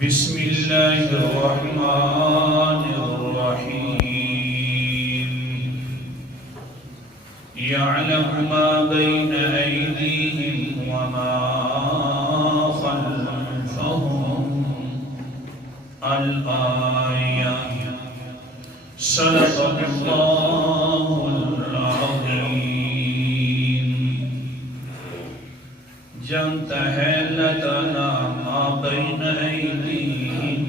بسم اللہ الرحمن الرحیم یعلم ما بین ایدیہم وما خلفہم الآیہ صدق اللہ العظیم۔ جانتا ہے اللہ تعالیٰ ما بین ایدیہم،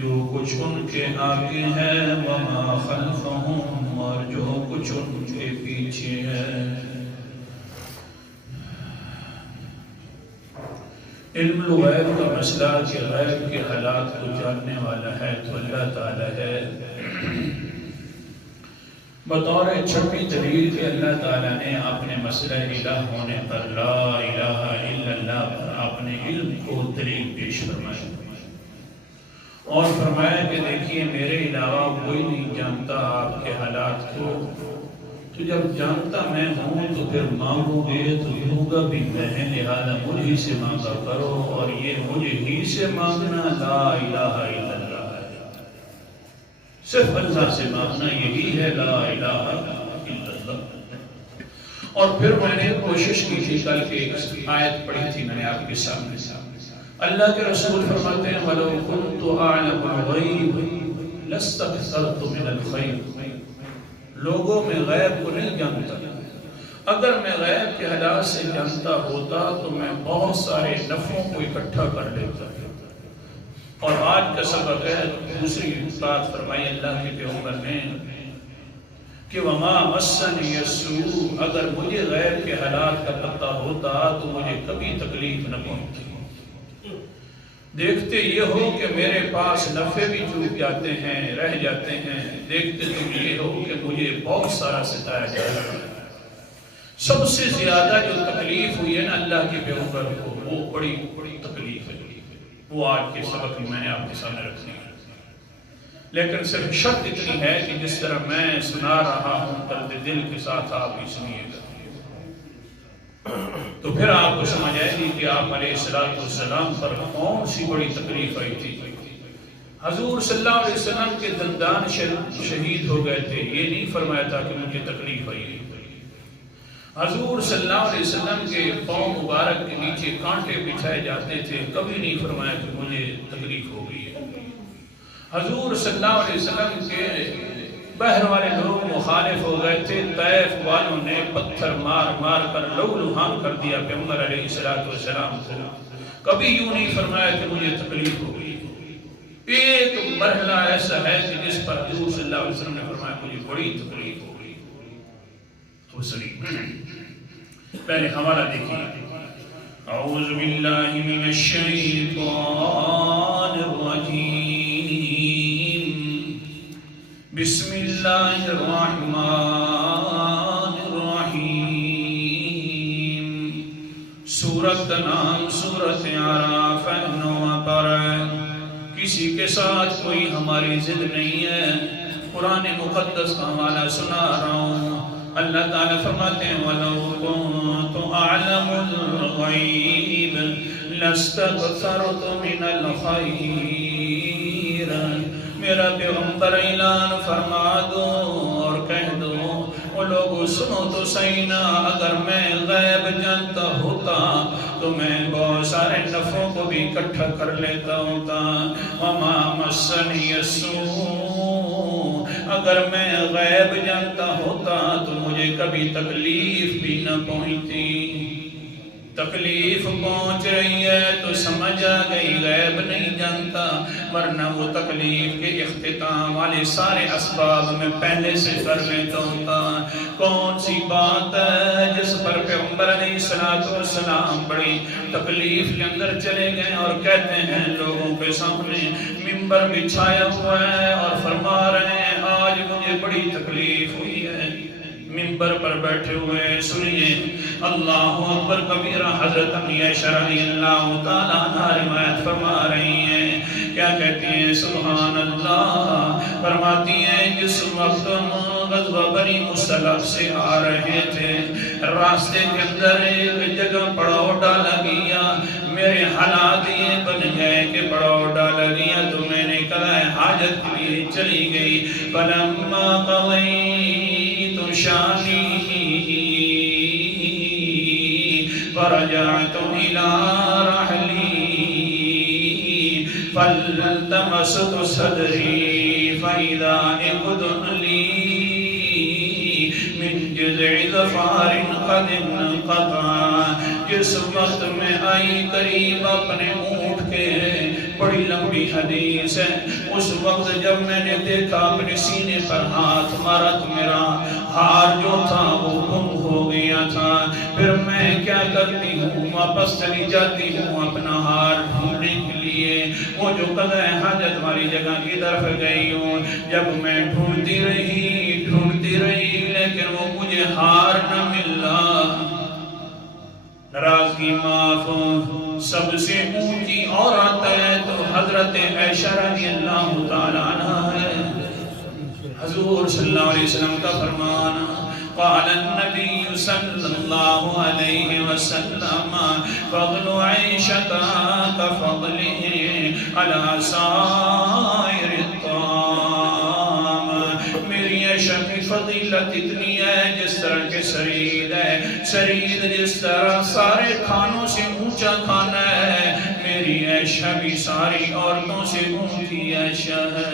جو کچھ ان کے آگے ہے، وما خلفہم، اور جو کچھ ان کے پیچھے ہے۔ علم الغیب کا مسئلہ کہ غیب کے حالات کو جاننے والا ہے تو اللہ تعالیٰ ہے۔ بطور چھٹی دلیل کہ اللہ تعالیٰ نے اپنے مسئلہ الہ ہونے پر، لا الہ الا اللہ پر اپنے علم کو دلیل پیش فرمایا اور فرمایا کہ دیکھیے میرے علاوہ کوئی نہیں جانتا آپ کے حالات کو، تو جب جانتا میں ہوں تو پھر مانگو گے تو دوں گا بھی میں، لہذا مجھ ہی سے مانگا کرو، اور یہ مجھ ہی سے مانگنا لا الہ الا اللہ، صرف اللہ سے مانگنا یہی ہے لا الہ الا اللہ۔ اور پھر میں نے کوشش کی تھی، کل کے ایک آیت پڑھی تھی میں نے آپ کے سامنے، اللہ کے رسول فرماتے ہیں وَلَوْ كُنْتُ أَعْلَمُ الْغَيْبَ لَاسْتَكْثَرْتُ مِنَ الْخَيْرِ، لوگوں میں غیب کو نہیں جانتا، اگر میں غیب کے حالات سے جانتا ہوتا تو میں بہت سارے نفعوں کو اکٹھا کر لیتا۔ اور آج کا سبق ہے دوسری بات فرمائی اللہ کے پیغمبر نے کہ وَمَا مَسَّنِيَ السُّوءُ، اگر مجھے غیب کے حالات کا پتہ ہوتا تو مجھے کبھی تکلیف نہ پہنچتی۔ دیکھتے یہ ہو کہ میرے پاس نفع بھی چوک جاتے ہیں، رہ جاتے ہیں، دیکھتے تم یہ ہو کہ مجھے بہت سارا ستایا جا رہا ہے۔ سب سے زیادہ جو تکلیف ہوئی ہے نا اللہ کے پیغمبر کو، وہ بڑی تکلیف ہے، وہ آج کے سبق میں نے آپ کے سامنے رکھی ہے۔ لیکن صرف شرط اتنی ہے کہ جس طرح میں سنا رہا ہوں درد دل کے ساتھ آپ بھی سنیے گا، تو پھر آپ کو سمجھ آئے گی کہ آپ علیہ السلام پر کون سی بڑی تکلیف آئی تھی۔ حضور صلی اللہ علیہ وسلم کے دندان شہید ہو گئے تھے، یہ نہیں فرمایا تھا کہ مجھے تکلیف آئی ہے۔ حضور صلی اللہ علیہ وسلم کے پاؤں مبارک کے نیچے کانٹے بچھائے جاتے تھے، کبھی نہیں فرمایا کہ مجھے تکلیف ہو گئی ہے۔ حضور صلی اللہ علیہ وسلم کے بحر والے لوگ مخالف ہو گئے تھے، طائف والوں نے پتھر مار مار کر لہو لہان کر دیا پیغمبر علیہ السلام کو، کبھی یوں نہیں فرمایا کہ مجھے تکلیف ہو گئی۔ ایک مرحلہ ایسا ہے کہ جس پر حضور صلی اللہ علیہ وسلم نے فرمایا مجھے بڑی تکلیف ہو گئی۔ تو سنیے پہلے حوالہ دیکھیے، اعوذ باللہ من الشیطان الرجیم، بسم اللہ الرحمن الرحیم۔ سورت کا نام سورت اعراف ہے، 9 پارہ ہے، کسی کے ساتھ کوئی ہماری ضد نہیں ہے، قرآن مقدس کا حوالہ سنا رہا ہوں۔ اللہ تعالیٰ فرماتے ہیں وَلَوْ كُنْتُ أَعْلَمُ الْغَيْبَ لَاسْتَكْثَرْتُ مِنَ الْخَيْرِ، میرا پیغمبر اعلان فرما دو اور کہہ دو وہ لوگوں سنو تو صحیح نا، اگر میں غیب جانتا ہوتا تو میں بہت سارے نفعوں کو بھی اکٹھا کر لیتا ہوتا۔ وَمَا مَسَّنِيَ السُّوءُ، اگر میں غیب جانتا ہوتا تو مجھے کبھی تکلیف بھی نہ پہنچتی۔ تکلیف پہنچ رہی ہے تو سمجھ آ گئی غیب نہیں جانتا، ورنہ وہ تکلیف کے اختتام والے سارے اسباب میں پہلے سے کر لیتا ہوتا۔ کون سی بات ہے جس پر پیغمبر علیہ السلام بڑی تکلیف کے اندر چلے گئے اور کہتے ہیں لوگوں کے سامنے منبر بچھایا ہوا ہے اور فرما رہے ہیں آج مجھے بڑی تکلیف ہوئی ہے، منبر پر بیٹھے ہوئے سنیے اللہ اکبر کبیرہ، حضرت امی عائشہ رضی اللہ تعالیٰ عنہا روایت فرما رہی ہیں، کیا کہتی ہیں سبحان اللہ، فرماتی ہیں جس وقت غزوہ بنی مصطلق سے آ رہے تھے، راستے کے اندر ایک جگہ پڑاؤ ڈالا گیا، میرے حالات یہ بن گئے کہ پڑاؤ ڈالا چلی گئی فلما قضیت شانی فرجعت الى رحلی فالتمست صدری فاذا عقد لی من جذع ظفار قد انقطع. جس وقت میں آئی قریب اپنے اونٹ کے، بڑی لمبی حدیث ہے، اس وقت جب میں نے دیکھا اپنے سینے پر ہاتھ مارا تو میرا ہار جو تھا وہ گم ہو گیا تھا. پھر میں کیا کرتی ہوں، واپس چلی جاتی ہوں اپنا ہار ڈھونڈنے کے لیے. وہ جو قضاء حاجت والی جگہ کی طرف گئی ہوں، جب میں ڈھونڈتی رہی لیکن وہ مجھے ہار نہ ملا. ناراضگی معاف، سب سے اونچی عورت ہے تو حضرت عائشہ رضی اللہ تعالیٰ عنہ ہے. حضور صلی اللہ علیہ وسلم کا فرمان، قال النبی صلی اللہ علیہ وسلم فضل عائشہ كفضله على سائر الطعام. میری عائشہ کی فضیلت اتنی ہے جس طرح کے سرید ہے، سرید جس طرح سارے کھانوں سے اونچا کھانا ہے، میری عائشہ بھی ساری عورتوں سے اونچی عائشہ ہے.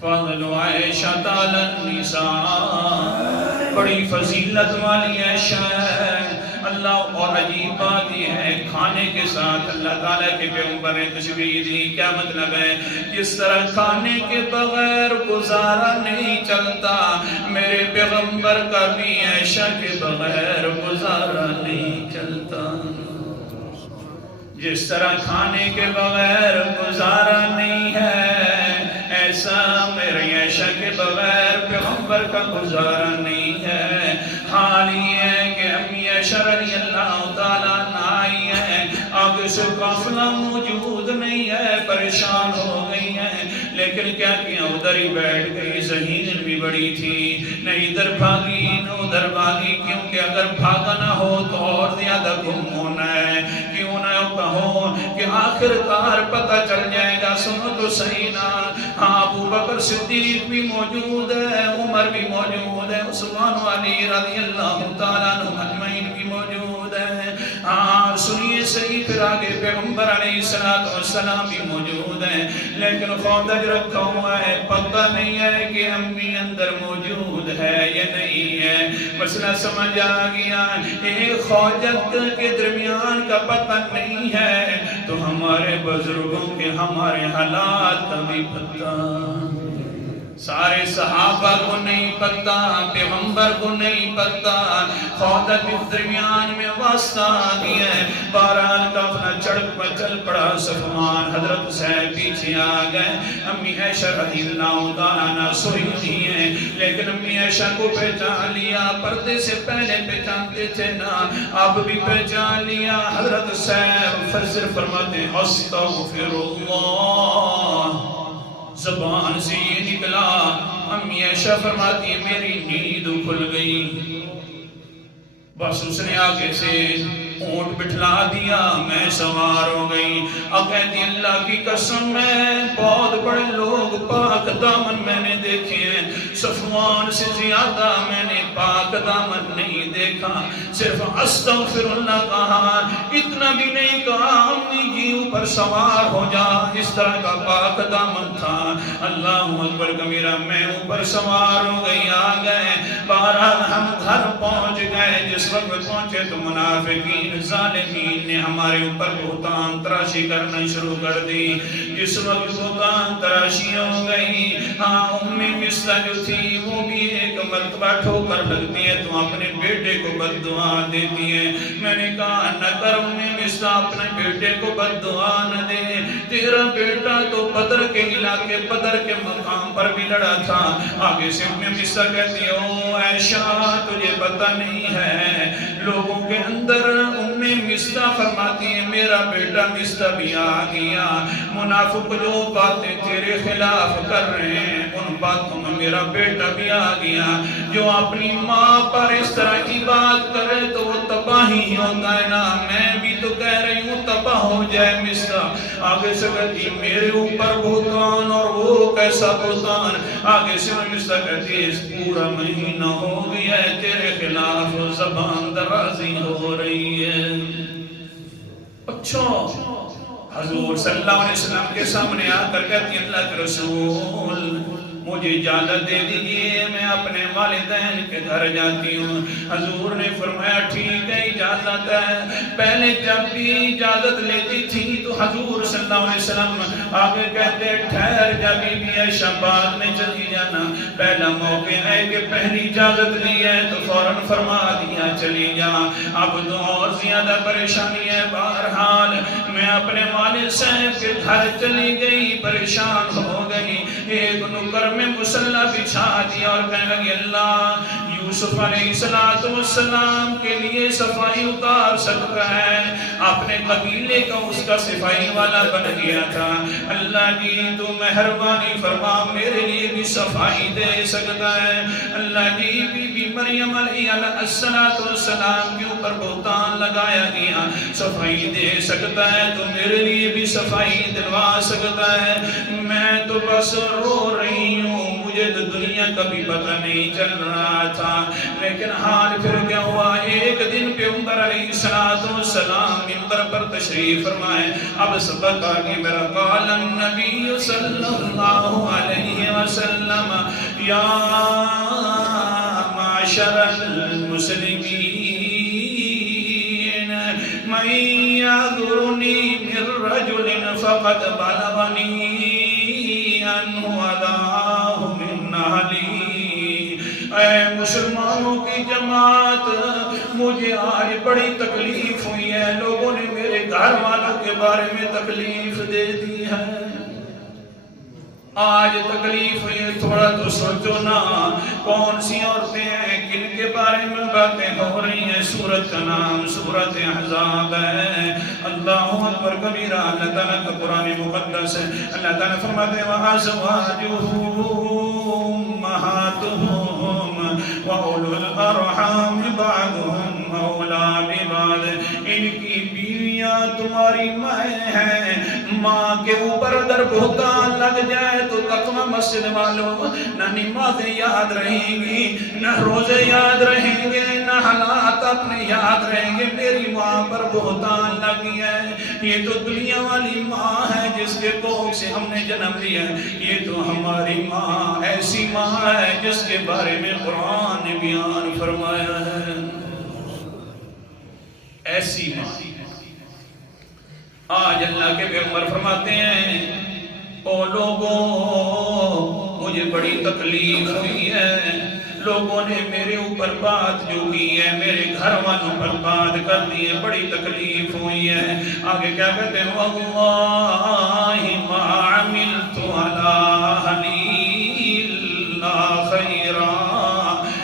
فضل عائشہ علی النساء، بڑی فضیلت والی عائشہ ہے. اللہ اور عجیب بات یہ ہے، کھانے کے ساتھ اللہ تعالیٰ کے پیغمبر نے تشبیہ دی. کیا مطلب ہے؟ جس طرح کھانے کے بغیر گزارا نہیں چلتا، میرے پیغمبر کا بھی عائشہ کے بغیر گزارا نہیں چلتا. جس طرح کھانے کے بغیر گزارا نہیں ہے، ایسا میرے عائشہ کے بغیر پیغمبر کا گزارا نہیں ہے. حال یہ ہے کہ امی عائشہ رضی اللہ تعالیٰ عنہ آئی ہے، آگے سے قافلہ موجود نہیں ہے، پریشان ہو گئی ہے، لیکن کیا کیا ادھر ہی بیٹھ گئی. زمین بھی بڑی تھی، نہ ادھر بھاگی نہ ادھر بھاگی، کیونکہ اگر بھاگا نہ ہو تو اور زیادہ گم ہونا ہے. کیوں نہ کہو کہ آخر کار پتہ چل جائے گا. سنو تو صحیح نا، ہاں ابو بکر صدیق بھی موجود ہے، عمر بھی موجود ہے، عثمان و علی رضی اللہ تعالیٰ عنہ اجمعین بھی موجود ہے. ہاں سنیے صحیح، پھر آگے پیغمبر علیہ السلام بھی موجود ہیں، لیکن خودج رکھا ہوا ہے، پتہ نہیں ہے کہ امی اندر موجود ہے یا نہیں ہے. مسئلہ سمجھ آ گیا. ایک خوجت کے درمیان کا پتہ نہیں ہے تو ہمارے بزرگوں کے ہمارے حالات کا بھی پتہ. سارے صحابہ کو نہیں پتہ، پیغمبر کو نہیں پتہ، خودت کے درمیان میں واسطہ آ گیا ہے. بہرحال قافلہ چل پڑا. صفوان حضرت حسین پیچھے آ گئے. امی عائشہ رضی اللہ تعالیٰ عنہ سوئی ہوئی ہیں، لیکن امی عائشہ کو پہچان لیا. پردے سے پہلے پہچانتے تھے نا، اب بھی پہچان لیا. حضرت حسین فجر فرماتے ہیں استغفر اللہ، زبان سے یہ نکلا. امی عائشہ فرماتی ہے میری نیند کھل گئی. بس اس نے آگے سے اونٹ بٹھلا دیا، میں سوار ہو گئی. اب کہتی اللہ کی قسم میں بہت بڑے لوگ پاک دامن میں نے دیکھے ہیں، صفوان سے زیادہ میں نے پاک دامن نہیں دیکھا. صرف استغفر اللہ کہا، اتنا بھی نہیں کہا امی جی اوپر سوار ہو جا. اس طرح کا پاک دامن تھا. اللہ اکبر کبیرہ. میں اوپر سوار ہو گئی. آ گئے. بہرحال ہم گھر پہنچ گئے. جس وقت پہنچے تو منافقین ظالمین نے ہمارے اوپر بہتان تراشی کرنا شروع کر دی. جس وقت بہتان تراشی ہو گئی، ہاں ام مصطح جو تھی وہ بھی ایک مرتبہ ٹھوکر لگتی ہے تو اپنے بیٹے کو بد دعا دیتی ہے. میں نے کہا نہ کر ام مصطح، اپنے بیٹے کو بد دعا نہ دے. تیرا بیٹا تو بدر کے علاقے، بدر کے مقام پر بھی لڑا تھا. آگے سے ام مصطح کہتی ہے او عائشہ تجھے پتہ نہیں ہے لوگوں کے اندر. ام مصطح فرماتی ہے میرا بیٹا مصطح بھی آ گیا. منافق جو باتیں تیرے خلاف کر رہے ہیں ان باتوں میں میرا بیٹا بھی آ گیا. جو اپنی ماں پر اس طرح کی بات کرے تو وہ تباہی ہوتا ہے نا. میں بھی تو کہہ رہی ہوں تباہ ہو جائے مصر آگے سے کہتی میرے اوپر بہتان اور وہ کیسا بہتان آگے سے مصر کہتی اس پورا مہینہ ہو گیا ہے تیرے خلاف زبان درازی ہو رہی ہے اچھا حضور صلی اللہ علیہ وسلم کے سامنے آ کر کہتی اللہ کے رسول مجھے اجازت دے دیجئے میں اپنے والدین کے گھر جاتی ہوں حضور نے فرمایا ٹھیک ہے اجازت ہے پہلے جب بھی اجازت لیتی تھی تو حضور صلی اللہ علیہ وسلم آگے کہتے ٹھہر جب بھی ہے شباد میں چلی جانا پہلا موقع ہے کہ پہلی اجازت لی ہے تو فوراً فرما دیا چلی جا اب تو اور زیادہ پریشانی ہے بہرحال میں اپنے والد صاحب کے گھر چلی گئی پریشان ہو گئی ایک نکر میں مسلح بچھا دیا اور کہنے لگی اللہ یوسف علیہ السلام کے لیے صفائی اتار سکتا ہے اپنے قبیلے کا اس کا صفائی والا بن گیا تھا اللہ کی تو مہربانی فرما میرے لیے بھی صفائی دے سکتا ہے اللہ کی بی بی مریم علیہ السلام کے اوپر بہتان لگایا گیا صفائی دے سکتا ہے تو میرے لیے بھی صفائی دلوا سکتا ہے میں تو بس رو رہی ہوں مجھے تو دنیا کا بھی پتہ نہیں چل رہا تھا لیکن حال پھر کیا ہوا ایک دن پیغمبر علیہ السلام منبر پر تشریف فرمائے اب سبق آگے میرا قال النبی صلی اللہ علیہ وسلم یا معاشر المسلمین من یعذرنی من رجل فقد بلغنی انہو عذاہ من اہلی اے مسلمانوں کی جماعت مجھے آج بڑی تکلیف ہوئی ہے لوگوں نے میرے گھر والوں کے بارے میں تکلیف دے دی ہے آج تکلیف ہوئی تھوڑا تو سوچو نا کون سی عورتیں ہیں کن کے بارے میں باتیں ہو رہی ہیں سورت کا نام سورت احزاب ہے اللہ اکبر کبیرہ اللہ تعالیٰ کا قرآن مقدس ہے اللہ تعالیٰ فرماتے ہیں وَأَزْوَاجُهُ أُمَّهَاتُهُمْ وَأُولُو الْأَرْحَامِ بَعْضُهُمْ أَوْلَىٰ بِبَعْضٍ ان کی بیویاں تمہاری مائیں ہیں ماں کے اوپر اگر بہتان لگ جائے تو تقوی مسجد والوں نہ نمازیں یاد رہیں گی نہ روزے یاد رہیں گے نہ حالات اپنے یاد رہیں گے میری ماں پر بہتان لگی ہے یہ تو دنیا والی ماں ہے جس کے کوکھ سے ہم نے جنم لیا یہ تو ہماری ماں ایسی ماں ہے جس کے بارے میں قرآن نے بیان فرمایا ہے ایسی ماں آج اللہ کے پیغمبر فرماتے ہیں او لوگوں مجھے بڑی تکلیف ہوئی ہے لوگوں نے میرے اوپر بات جو کی ہے میرے گھر والوں پر بات کر دی ہے بڑی تکلیف ہوئی ہے آگے کیا کہتے ہیں وَاللَّهِ مَا عَمِلْتُ عَلَىٰ أَهْلِي إِلَّا خَيْرًا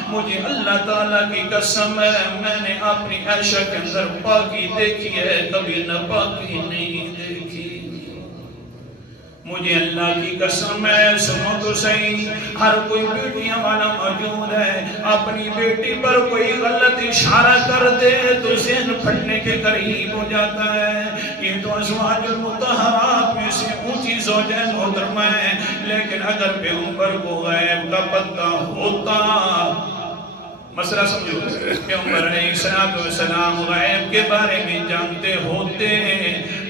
مجھے اللہ تعالیٰ کی قسم ہے میں نے اپنی عائشہ کے اندر پاکی دیکھی ہے کبھی نہ پاکی نہیں دیکھی مجھے اللہ کی قسم ہے سنو تو صحیح ہر کوئی بیٹیاں والا موجود ہے اپنی بیٹی پر کوئی غلط اشارہ کر دے تو ذہن پھٹنے کے قریب ہو جاتا ہے یہ تو ازواج المطہرات میں سے اونچی زوجہ محترمہ ہے لیکن اگر پیغمبر کو غیب کا پتہ ہوتا مسئلہ سمجھو پیغمبر علیہ السلام غیب کے بارے میں جانتے ہوتے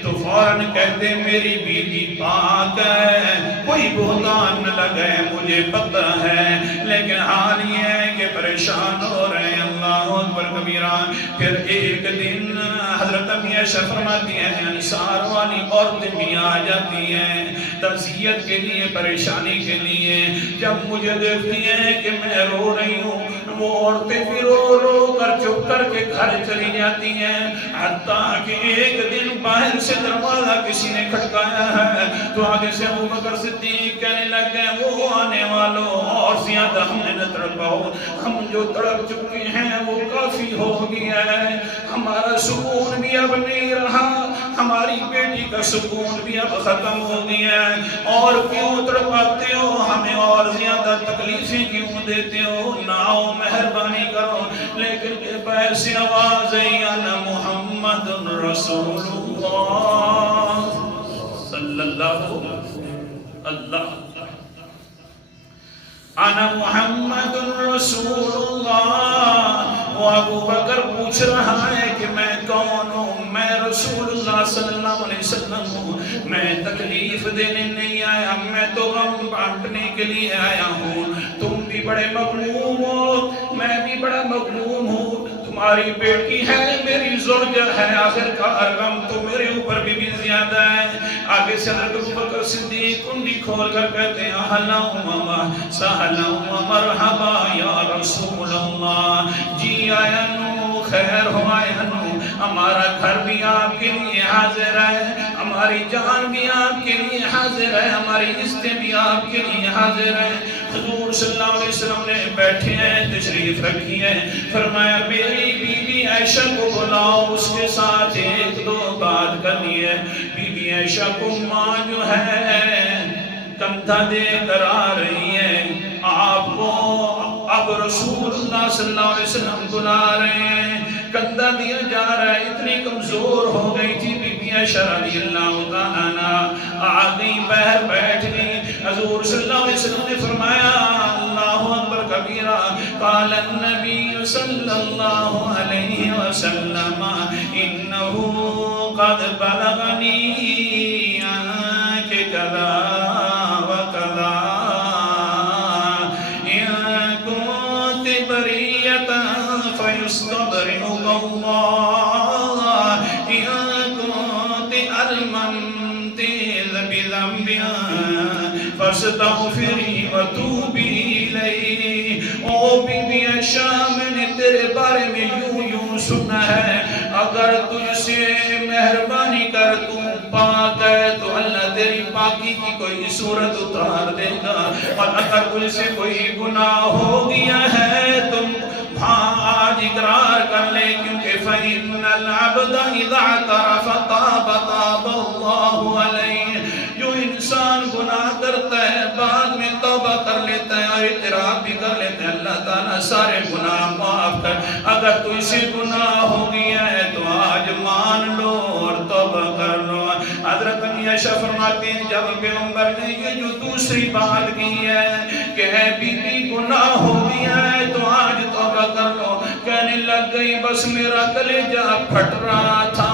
تو فوراً کہتے میری بیوی پاک ہے کوئی بہتان نہ لگے مجھے پتہ ہے لیکن حال یہ ہے کہ پریشان ہو رہے ہیں اللہ اکبر کبیرہ پھر ایک دن حضرت امی عائشہ فرماتی ہیں انصار والی عورتیں بھی آ جاتی ہیں تزکیت کے لیے پریشانی کے لیے جب مجھے دیکھتی ہیں کہ میں رو رہی ہوں وہ عورتیں بھی رو رو کر چپ کر کے گھر چلی جاتی ہیں حتیٰ کہ ایک دن باہر سے دروازہ کسی نے کھٹکایا ہے تو آگے سے ابو بکر صدیق کہنے لگے وہ آنے والوں اور زیادہ ہم نے نہ تڑپاؤ ہم جو تڑپ چکے ہیں وہ کافی ہو گیا ہے ہمارا سکون بھی اب نہیں رہا ہماری بیٹی کا سکون بھی اب ختم ہو گیا ہے اور کیوں تڑپاتے ہو ہمیں اور زیادہ تکلیفیں کیوں دیتے ہو نہ مہربانی کرو لیکن باہر سے آواز آئی انا محمد محمد رسول اللہ صلی اللہ انا محمد رسول اللہ. وہ ابو بکر پوچھ رہا ہے کہ میں کون ہوں؟ میں رسول اللہ صلی اللہ علیہ وسلم ہوں. میں تکلیف دینے نہیں آیا، میں تو غم بانٹنے کے لیے آیا ہوں. تم بھی بڑے مغلوب ہو، میں بھی بڑا مغلوب ہوں. تمہاری بیٹی ہے، میری زوجہ ہے، آخر کار غم تو میرے اوپر بھی زیادہ ہے. آگے سے حضرت ابو بکر صدیق کنڈی کھول کر کہتے ہیں اہلا و سہلا و مرحبا یا رسول اللہ. جی آیا نو، خیر ہو آیا نو. ہمارا گھر بھی آپ کے لیے حاضر ہے، ہماری جان بھی آپ کے لیے حاضر ہے، ہماری عزتیں بھی آپ کے لیے حاضر ہے. حضور صلی اللہ علیہ وسلم نے بیٹھے ہیں، تشریف رکھی ہے. فرمایا میری بیوی عائشہ کو بلاؤ، اس کے ساتھ ایک دو بات کرنی ہے. بی بی عائشہ کو ماں جو ہے کندھا دے کر آ رہی ہے. آپ کو اب رسول اللہ صلی اللہ علیہ وسلم بلا رہے ہیں، کندھا دیا جا رہا ہے. اتنی کمزور ہو گئی تھی بی بی عائشہ رضی اللہ تعالیٰ عنہا، آ گئی باہر بیٹھ گئی. حضور صلی اللہ علیہ وسلم نے فرمایا اللہ اکبر کبیرہ. قال النبی صلی اللہ علیہ وسلم انہو قد بلغنی کہ کذا وکذا ان کنت بریتا فیستبرئک اللہ ان کنت الممت بذنب فاستغفری وتوبی الیہ. او بی بی عائشہ میں نے تیرے بارے میں یوں سنا ہے، اگر تجھ سے مہربانی کر تو پاک ہے تو اللہ تیری پاکی کی کوئی صورت اتار دے گا، اور اگر تجھ سے کوئی گناہ ہو گیا ہے تم آج اقرار کر لے، کیونکہ فَإِنَّ الْعَبْدَ إِذَا اعْتَرَفَ تَابَ اللَّهُ عَلَيْهِ. جو انسان گناہ کرتا ہے بعد میں توبہ کر لیتا ہے اور اعتراف بھی کر لیتا ہے، اللہ تعالیٰ سارے گناہ معاف کر. اگر تو اسے گناہ ہو گیا ہے تو آج مان لو اور توبہ کر لو. حضرت عائشہ فرماتے ہیں جب پیغمبر نے یہ جو دوسری بات کی ہے کہ اے بی بی گناہ ہو گیا ہے تو آج توبہ کر لو، کہنے لگ گئی بس میرا کلیجہ پھٹ رہا تھا،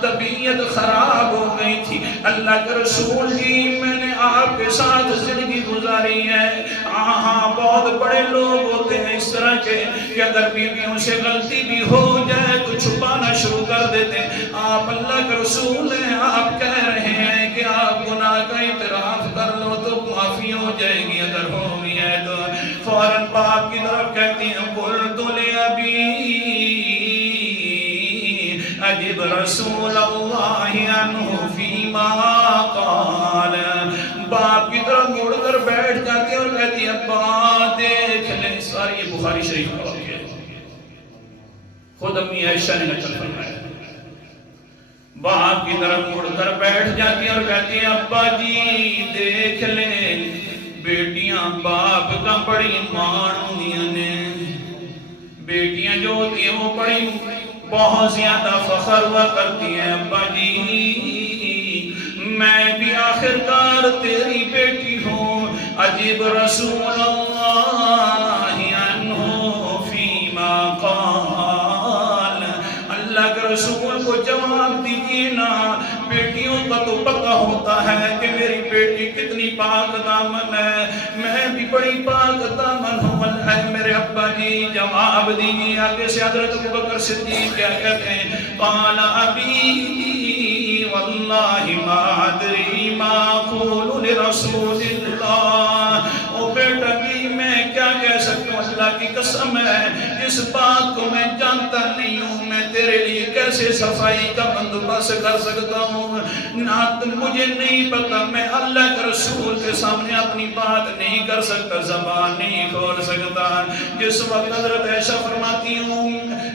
طبیعت خراب ہو گئی تھی. اللہ کے رسول جی میں نے آپ کے ساتھ زندگی گزاری ہے. ہاں بہت بڑے لوگ ہوتے ہیں اس طرح کے کہ اگر بیویوں سے غلطی بھی ہو جائے تو چھپانا شروع کر دیتے. آپ اللہ کے رسول ہیں، آپ کہہ رہے ہیں کہ آپ گناہ کا اعتراف کر لو تو معافی ہو جائے گی، اگر ہو گیا ہے تو فوراً باپ کی طرف کہتی ہیں قلت لأبی اجب رسول اللہ عنہ فیما قال. باپ کی طرف مڑ کر بیٹھ جاتی اور کہتی ہے ابا دیکھ لیں. ساری یہ بخاری شریف کا واقعہ ہے، خود امی عائشہ نے نقل فرمایا. باپ کی طرف مڑ کر بیٹھ جاتی اور کہتی ہیں ابا جی دیکھ لیں، بیٹیاں باپ کا بڑی مان ہوندیاں نے. بیٹیاں جو ہوتی ہیں وہ بڑی بہت زیادہ فخر ہوا کرتی ہیں. ابا جی میں بھی آخر کار تیری بیٹی ہوں. عجیب رسول اللہ عنہ فیما قال. اللہ کے رسول کو جواب دیجیے نا. بیٹیوں کا تو پتہ ہوتا ہے کہ میری بیٹی کتنی پاک دامن ہے، میں بھی بڑی پاک دامن ہوں. میرے ابا جی جواب دیجیے. آگے سے حضرت ابو بکر صدیق کیا کہتے ہیں قال ابی واللہ ما ادری ما اقول لرسول اللہ. او بیٹا جی میں کیا کہہ سکتا ہوں، اللہ کی قسم ہے اس بات کو میں جانتا نہیں ہوں، میں تیرے لیے کیسے صفائی کا بندوبست کر سکتا ہوں. نہ مجھے نہیں پتا، میں اللہ کے رسول کے سامنے اپنی بات نہیں کر سکتا، زبان نہیں کھول سکتا. جس وقت حضرت عائشہ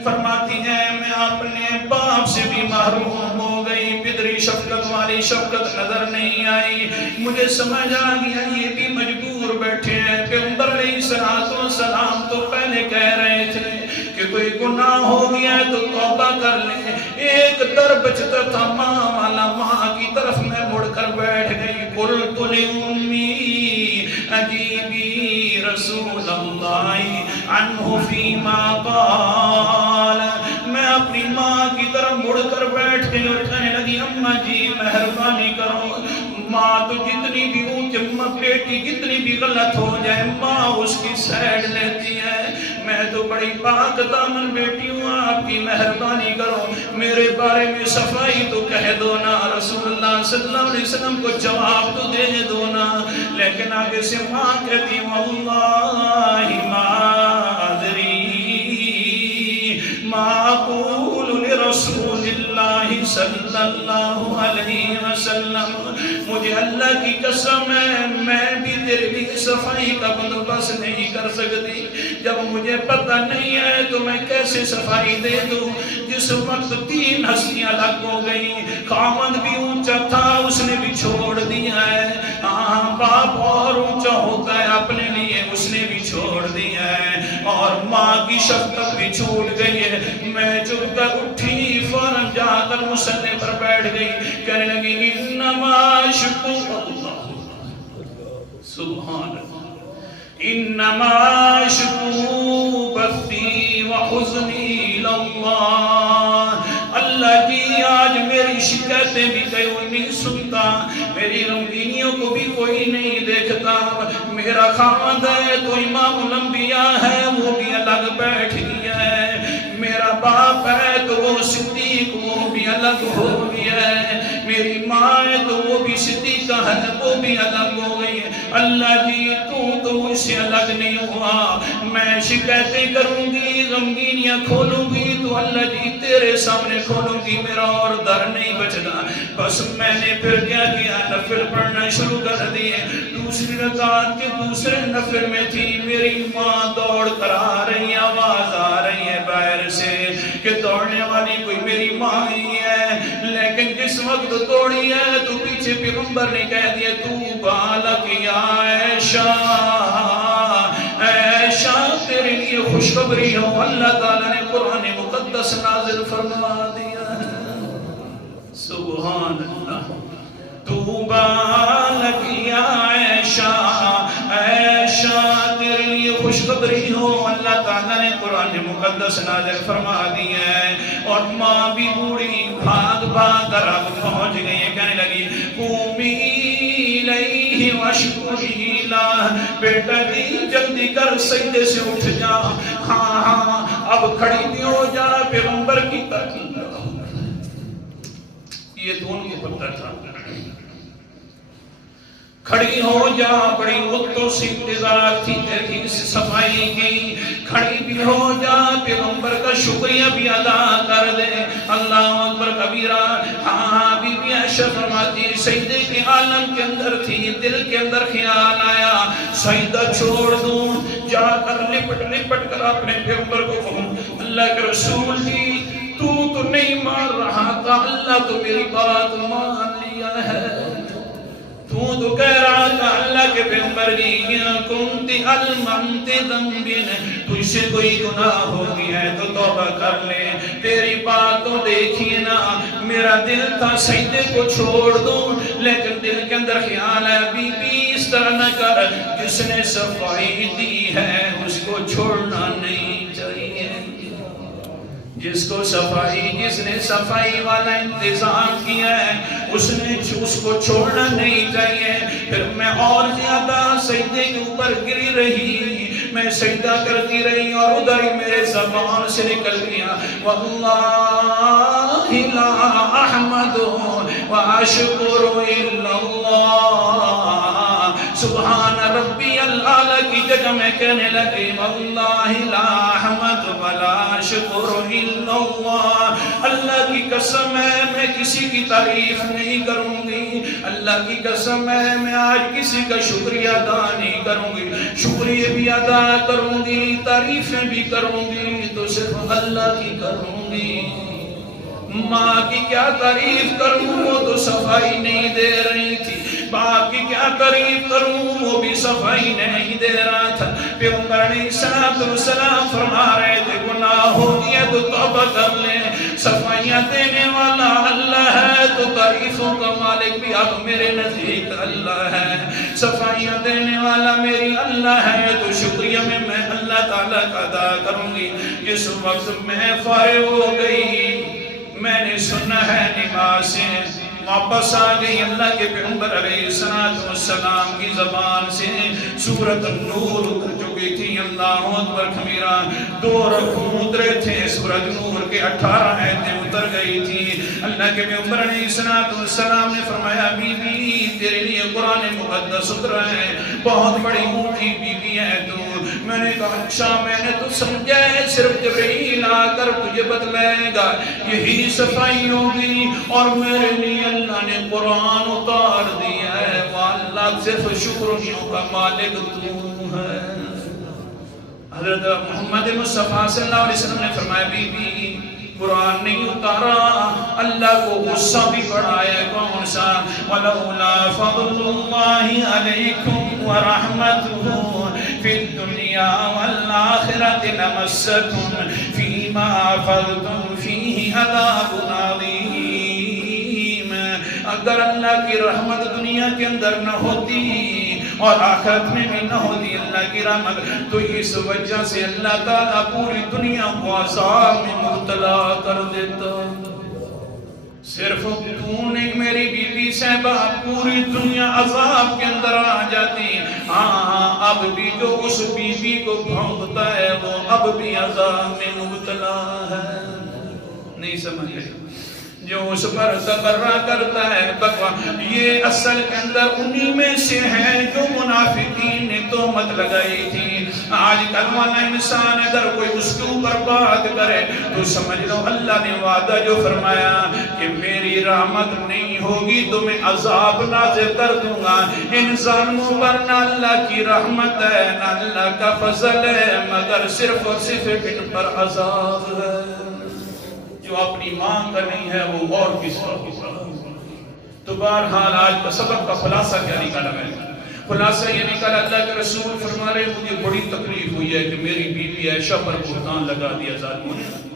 فرماتی ہیں میں اپنے باپ سے بھی محروم ہو گئی، پدری شفقت والی شفقت نظر نہیں آئی. مجھے سمجھ آ گیا یہ بھی مجبور بیٹھے ہیں. پیغمبر علیہ السلام تو پہلے کہہ رہے تھے کہ کوئی گناہ ہو گیا ہے تو توبہ کر لیں. ایک بچتا تھا ماں والا، ماں کی طرف میں مڑ کر بیٹھ گئی. قلت لأمی اجیبی رسول اللہ عنہ فیما قال. میں اپنی ماں کی طرف مڑ کر بیٹھ گئی اور کہنے لگی اماں جی مہربانی کرو. ماں تو جتنی بھی بیٹی جتنی بھی غلط ہو جائے ماں اس کی سائڈ لیتی ہے. میں تو بڑی پاک دامن بیٹی ہوں، آپ کی مہربانی کرو میرے بارے میں صفائی تو کہہ دو نا. رسول اللہ صلی اللہ علیہ وسلم کو جواب تو دے دو نا. لیکن آگے سے ماں کہتی واللہ ما ادری ما اقول لرسول اللہ صلی اللہ علیہ وسلم. مجھے اللہ کی قسم ہے میں بھی تیرے لیے صفائی کا بندوبست نہیں کر سکتی. جب مجھے پتہ نہیں ہے تو میں کیسے صفائی دے دوں. جس وقت 3 ہستیاں الگ ہو گئی، خاوند بھی اونچا تھا اس نے بھی چھوڑ دیا ہے. باپ اور اونچا ہوتا ہے اپنے لیے اس نے بھی چھوڑ دیا ہے، اور ماں کی شفقت بھی چھوٹ گئی ہے. میں چپ کر اٹھی، فوراً جا کر مصلی پر بیٹھ گئی. کہنے لگی انما شکو اللہ سبحان اللہ انما شکو بثی وحزنی اللہ. اللہ جی آج میری شکایتیں بھی کوئی نہیں سنتا، میری غمگینیوں کو بھی کوئی نہیں دیکھتا. میرا خاوند ہے تو امام الانبیاء ہے وہ بھی الگ بیٹھ گیا ہے. میرا باپ ہے تو وہ صدیق وہ بھی الگ ہو گیا ہے. میری ماں ہے تو وہ بھی صدیقہ ہے وہ بھی الگ ہو گئی ہے. اللہ جی تو مجھ سے الگ نہیں ہوا. میں شکایتیں کروں گی، غمگینیاں کھولوں گی تو اللہ جی تیرے سامنے کھولوں گی، میرا اور در نہیں بچنا. بس میں نے پھر کیا کیا، نفل پڑھنا شروع کر دیے. دوسری رکعت کے دوسرے نفل میں تھی، میری ماں دوڑ کر آ رہی ہے، آواز آ رہی ہے باہر سے کہ دوڑنے والی کوئی میری ماں ہی ہے. لیکن جس وقت دوڑی ہے تو پیچھے پیغمبر نے کہہ دیا تو بالک یا عائشہ، عائشہ تیرے لیے خوشخبری ہو، اللہ تعالیٰ نے قرآن مقدس نازل فرما دیا ہے. سبحان اللہ. تو بالک یا عائشہ، عائشہ تیرے لیے خوشخبری ہو، اللہ تعالیٰ نے قرآن مقدس نازل فرما دیا ہے. اور ماں بھی بوڑھی بھاگ بھاگ کر اب پہنچ گئی. کہنے لگی قومی الیہ واشکری لہ، بیٹا جی جلدی کر سجدے سے اٹھ جا. ہاں اب کھڑی بھی ہو جا، پیغمبر کی تاکید. یہ تو ان کو پتہ تھا. کھڑی ہو جا، بڑی مدتوں سے انتظار تھی تیری صفائی کی. کھڑی بھی ہو جا، پیغمبر کا شکریہ بھی ادا کر دے. اللہ اکبر کبیرہ. ہاں بی بی عائشہ فرماتی سجدے کے عالم کے اندر تھی، دل کے اندر خیال آیا سجدہ چھوڑ دوں، جا کر لپٹ کر اپنے پیغمبر کو کہوں اللہ کے رسول جی تو نہیں مان رہا تھا، اللہ تو میری بات مان لیا ہے. تو کہہ رہا تھا اللہ کے پیغمبر جی کنت الممت ذنبن، تجھ سے کوئی گناہ ہو گیا ہے تو توبہ کر لے. تیری بات تو دیکھیے نا، میرا دل تھا سجدے کو چھوڑ دوں لیکن دل کے اندر خیال ہے بی بی اس طرح نہ کر، جس نے صفائی دی ہے اس کو چھوڑنا نہیں چاہیے. جس نے صفائی والا انتظام کیا ہے اس کو چھوڑنا نہیں چاہیے. پھر میں اور زیادہ سجدے کے اوپر گری رہی، میں سجدہ کرتی رہی اور ادھر ہی میرے زبان سے نکل گیا واللہ لا احمد واشکر الا اللہ. سبحان ربی العالی کی جگہ میں کہنے لگی واللہ لا احمد ولا شکر الا اللہ. اللہ کی قسم ہے میں کسی کی تعریف نہیں کروں گی، اللہ کی قسم ہے میں آج کسی کا شکریہ ادا نہیں کروں گی. شکریہ بھی ادا کروں گی، تعریفیں بھی کروں گی تو صرف اللہ کی کروں گی. ماں کی کیا تعریف کروں، وہ تو صفائی نہیں دے رہی تھی. باپ کی کیا تعریف کروں، وہ بھی صفائی نہیں دے رہا تھا. پیغمبر علیہ السلام فرما رہے تھے گناہ ہو گیا تو توبہ کر لیں. صفائیاں دینے والا تو تعریفوں کا مالک بھی اب میرے نزدیک اللہ ہے، صفائیاں دینے والا میری اللہ ہے، تو شکریہ میں اللہ تعالیٰ کا ادا کروں گی۔ جس وقت میں فارغ ہو گئی، میں نے سنا ہے نماز سے واپس آ گئی، اللہ کے پیغمبر علیہ السلام کی زبان سے سورۃ النور اتر چکی تھی۔ اللہ اکبر کبیرہ، 2 رکوع اترے تھے، سورۃ نور کے 18 آیتیں اتر گئی تھی۔ اللہ کے پیغمبر علیہ السلام نے فرمایا بی بی تیرے لیے قرآن مقدس اترا ہے، بہت بڑی اونچی بی بی ہے تو۔ میں نے کہا اچھا، میں نے تو سمجھا ہے صرف جبرائیل آ کر تجھے بتلائے گا، یہی صفائی ہوگی، اور میرے لیے اللہ نے قرآن اتار دیا ہے۔ واللہ صرف شکریوں کا مالک تو ہے۔ حضرت محمد مصطفیٰ صلی اللہ علیہ وسلم نے فرمایا بی بی قرآن نہیں اتارا، اللہ کو غصہ بھی پڑا ہے، کون سا؟ وَلَوْلَا فَضْلُ اللَّهِ عَلَيْكُمْ وَرَحْمَتُهُ فِي الدُّنْيَا وَالْآخِرَةِ لَمَسَّكُمْ فِي مَا أَفَضْتُمْ فِيهِ عَذَابٌ عَظِيمٌ۔ اگر اللہ کی رحمت دنیا کے اندر نہ ہوتی اور آخرت میں بھی نہ ہوتی اللہ کی رحمت، تو اس وجہ سے اللہ تعالیٰ پوری دنیا کو عذاب میں مبتلا کر دیتا۔ صرف تو نہیں میری بی بی صاحبہ، پوری دنیا عذاب کے اندر آ جاتی۔ ہاں اب بھی جو اس بی بی کو بھونکتا ہے وہ اب بھی عذاب میں مبتلا ہے۔ نہیں سمجھ رہے؟ جو اس پر تبرہ کرتا ہے بقوا، یہ اصل کے اندر انہی میں سے ہے جو منافقین نے تہمت لگائی تھی۔ آج کل والا انسان اگر کوئی اس کے اوپر بات کرے تو سمجھ لو اللہ نے وعدہ جو فرمایا کہ میری رحمت نہیں ہوگی تو میں عذاب نازل کر دوں گا۔ ان ظالموں پر نہ اللہ کی رحمت ہے نہ اللہ کا فضل ہے، مگر صرف اور صرف ان پر عذاب ہے۔ جو اپنی مانگ کا نہیں ہے وہ اور کس کا۔ تو بہرحال آج کا سبق کا خلاصہ کیا نکالا میں نے؟ خلاصہ یہ نکالا اللہ کے رسول فرما رہے مجھے بڑی تکلیف ہوئی ہے کہ میری بیوی عائشہ پر بہتان لگا دیا ظالموں نے،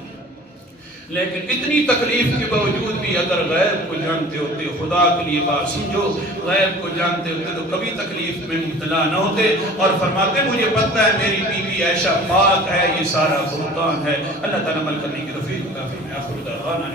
لیکن اتنی تکلیف کے باوجود بھی اگر غیب کو جانتے ہوتے، خدا کے لیے بات سمجھو، غیب کو جانتے ہوتے تو کبھی تکلیف میں مبتلا نہ ہوتے، اور فرماتے مجھے پتہ ہے میری بیوی عائشہ پاک ہے، یہ سارا بہتان ہے۔ اللہ تعالیٰ عمل کرنے کی توفیق عطا فرمائے۔ آخر دعوانا